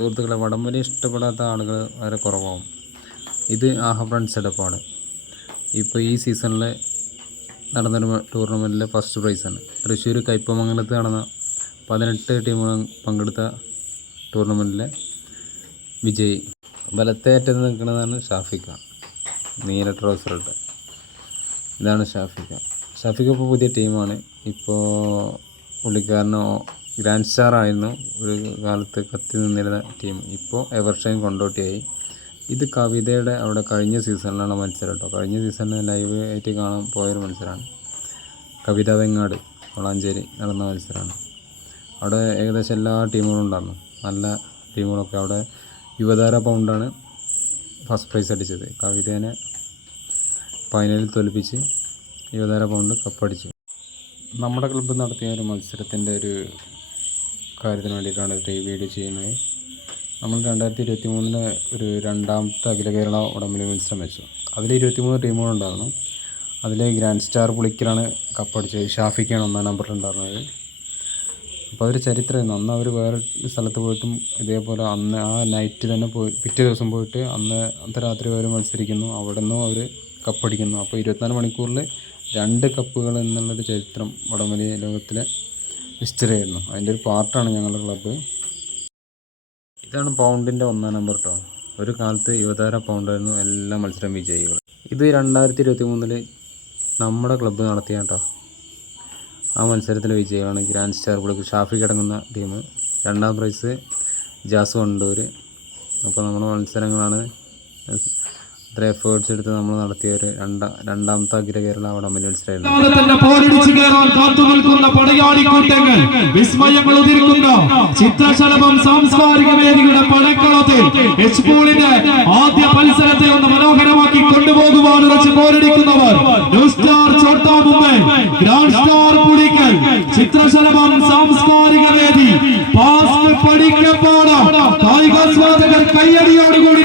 സുഹൃത്തുക്കളെ വടംവലി ഇഷ്ടപ്പെടാത്ത ആളുകൾ വളരെ കുറവാകും ഇത് ആഹ ഫ്രണ്ട്സ് എടുപ്പാണ്. ഇപ്പോൾ ഈ സീസണിൽ നടന്നൊരു ടൂർണമെന്റിലെ ഫസ്റ്റ് പ്രൈസാണ്. തൃശ്ശൂർ കയ്പമംഗലത്ത് നടന്ന പതിനെട്ട് ടീമുകൾ പങ്കെടുത്ത ടൂർണമെന്റിലെ വിജയി. വലത്തെ അറ്റത്ത് നിൽക്കുന്നതാണ് ഷാഫിക്ക. നീല ട്രൗസർ ഇതാണ് ഷാഫിക്ക. ഷാഫിക്ക ഇപ്പോൾ പുതിയ ടീമാണ്. ഇപ്പോൾ പുള്ളിക്കാരന് ഗ്രാൻഡ് സ്റ്റാർ ആയിരുന്നു ഒരു കാലത്ത് കത്തി നിന്നിരുന്ന ടീം. ഇപ്പോൾ എവർഷൈൻ കൊണ്ടോട്ടിയായി. ഇത് കവിതയുടെ അവിടെ കഴിഞ്ഞ സീസണിലാണ് മത്സരം കേട്ടോ. കഴിഞ്ഞ സീസണിൽ ലൈവ് ആയിട്ട് കാണാൻ പോയൊരു മത്സരമാണ്. കവിത വെങ്ങാട് വളാഞ്ചേരി നടന്ന മത്സരമാണ്. അവിടെ ഏകദേശം എല്ലാ ടീമുകളും ഉണ്ടായിരുന്നു. നല്ല ടീമുകളൊക്കെ. അവിടെ യുവതാര പൗണ്ടാണ് ഫസ്റ്റ് പ്രൈസ് അടിച്ചത്. കവിതേനെ ഫൈനലിൽ തോൽപ്പിച്ച് യുവതാര പൗണ്ട് കപ്പടിച്ചു. നമ്മുടെ ക്ലബ്ബ് നടത്തിയ ഒരു മത്സരത്തിന്റെ ഒരു കാര്യത്തിന് വേണ്ടിയിട്ടാണ് ഈ വീഡിയോ ചെയ്യുന്നത്. നമ്മൾ രണ്ടായിരത്തി ഇരുപത്തി മൂന്നിന് ഒരു രണ്ടാമത്തെ അഖില കേരള ഉടമ്പലി മത്സരം വെച്ചു. അതിൽ ഇരുപത്തിമൂന്ന് ടീമുകളുണ്ടായിരുന്നു അതിൽ ഗ്രാൻഡ് സ്റ്റാർ പുളിക്കലാണ് കപ്പടിച്ചത് ഷാഫിക്കാണ് ഒന്നാം നമ്പറിലുണ്ടായിരുന്നത് അപ്പോൾ അതൊരു ചരിത്രമായിരുന്നു അന്ന് അവർ വേറെ സ്ഥലത്ത് പോയിട്ടും ഇതേപോലെ അന്ന് ആ നൈറ്റ് തന്നെ പോയി പിറ്റേ ദിവസം പോയിട്ട് അന്ന് അന്നത്തെ രാത്രി അവർ മത്സരിക്കുന്നു. അവിടെ നിന്നും അവർ കപ്പടിക്കുന്നു അപ്പോൾ ഇരുപത്തിനാല് മണിക്കൂറിൽ രണ്ട് കപ്പുകൾ എന്നുള്ളൊരു ചരിത്രം വടംവലി ലോകത്തിലെ ഹിസ്റ്ററി ആയിരുന്നു അതിന്റെ ഒരു പാർട്ടാണ് ഞങ്ങളുടെ ക്ലബ്ബ്. ഇതാണ് പൗണ്ടിന്റെ ഒന്നാം നമ്പർ കേട്ടോ ഒരു കാലത്ത് യുവതാര പൗണ്ടായിരുന്നു എല്ലാ മത്സരം വിജയികൾ. ഇത് രണ്ടായിരത്തി ഇരുപത്തി മൂന്നിൽ നമ്മുടെ ക്ലബ്ബ് നടത്തിയ കേട്ടോ ആ മത്സരത്തിലെ വിജയികളാണ് ഗ്രാൻഡ് സ്റ്റാർ പുള്ളിക്ക് ഷാഫി കിടങ്ങുന്ന ടീം. രണ്ടാം പ്രൈസ് ജാസ് വണ്ടൂർ അപ്പോൾ നമ്മുടെ മത്സരങ്ങളാണ് ഇത്ര എഫേർട്സ് എടുത്ത് നമ്മൾ നടത്തിയ ഒരു രണ്ടാ രണ്ടാമത്തെ അഖില കേരള അവിടെ ചിത്രശലഭം സാംസ്കാരിക വേദികളുടെ പടക്കളത്തിൽ ആദ്യ മത്സരത്തെ ഒന്ന് മനോഹരമാക്കി ഗ്രാൻഡ് സ്റ്റാർ ചിത്രശലഭം സാംസ്കാരിക വേദി പാസ് പഠിക്കപ്പാട് കായികാസ്വാദകർ കയ്യടിയോടുകൂടി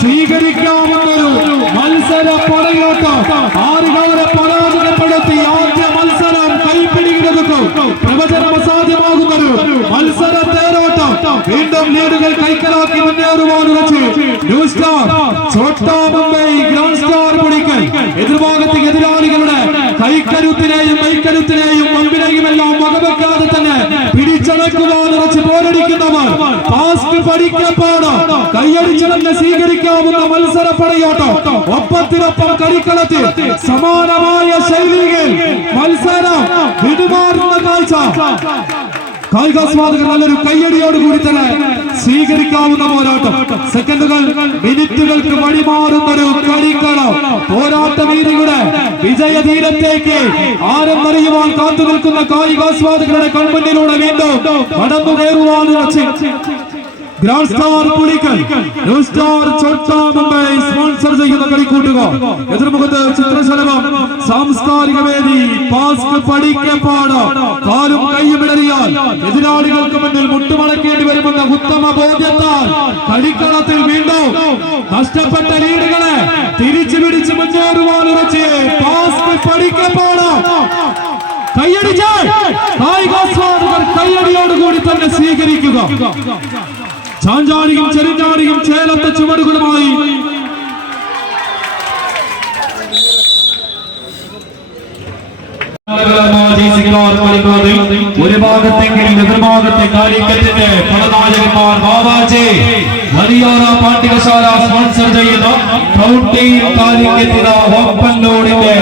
സ്വീകരിക്കാമെന്നൊരു മത്സര പടയോട്ടം ആറുകാരെ പരാജയപ്പെടുത്തി ആദ്യ മത്സരം കൈപ്പിടിക്കുന്നതും പ്രവചനം അസാധ്യമാകുന്നൊരു മത്സര തേരോട്ടം. വീണ്ടും ലീഡുകൾ കൈക്കലാക്കി മുന്നേറുവാൻ new star Chotta Mumbai grand star പിടിക്കൽ. എതിർഭാഗത്ത് എതിരാളികളുടെ കൈക്കരുത്തിനെയും കൈക്കരുത്തിനെയും മുമ്പിനെയും എല്ലാം വകവെക്കാതെ തന്നെ പിടിച്ചടക്കുവാൻ വെച്ച് ടാസ്ക് പഠിക്കപ്പാട് കൈയടിച്ചു തന്നെ സ്വീകരിക്കാവുന്ന മത്സര പടയോട്ടം. ഒപ്പത്തിനൊപ്പം കരിക്കളത്തിൽ സമാനമായ ശൈലിയിൽ മത്സരം വിടുമാറുന്ന കാഴ്ച. കായികാസ്വാദകർ നല്ലൊരു കയ്യടിയോട് കൂടി തന്നെ സ്വീകരിക്കാവുന്ന പോരാട്ടം. സെക്കൻഡുകൾ മിനിറ്റുകൾക്ക് വഴിമാറുന്നൊരു കളിക്കളം. പോരാട്ട വിജയതീരത്തേക്ക് ആരെന്നറിയുവാൻ കാത്തു നിൽക്കുന്ന കായികാസ്വാദകരുടെ കൺമുന്നിലൂടെ വീണ്ടും കടന്നു കയറുവാൻ വെച്ച് grand star Pulikkal new star Mumbai sponsor ചെയ്യുന്ന ചിത്രശലഭം സാംസ്കാരിക വേദി പാസ്ക് പഠിക്കപ്പാട് കാലും കൈയും എതിരാളികൾക്ക് മുന്നിൽ മുട്ടുമടക്കേണ്ടി വരുമെന്ന ഉത്തമ ബോധ്യത്താൽ കളിക്കളത്തിൽ വീണ്ടും നഷ്ടപ്പെട്ട ലീഡുകളെ തിരിച്ചു പിടിച്ച് മുന്നേറുവാൻ ഉറച്ച് പാസ്ക് പഠിക്കപ്പാട് കൈയടിച്ചാൽ കയ്യടിയോട് കൈയടിയോടുകൂടി തന്നെ സ്വീകരിക്കുക. ചാഞ്ചാടിയും ചെറിഞ്ഞാടിയും ചേലത്തെ ചുവടുകളുമായി ഒരു ഭാഗത്തെങ്കിൽ എതിർഭാഗത്തെ കാലിക്കറ്റിന്റെ പടനായകന്മാർ ബാബാജി വലിയാറ പാഠ്യശാല സ്പോൺസർ ചെയ്യുന്ന കൗണ്ടി കാലിക്കറ്റിന ഓപ്പൻ ലോഡിന്റെ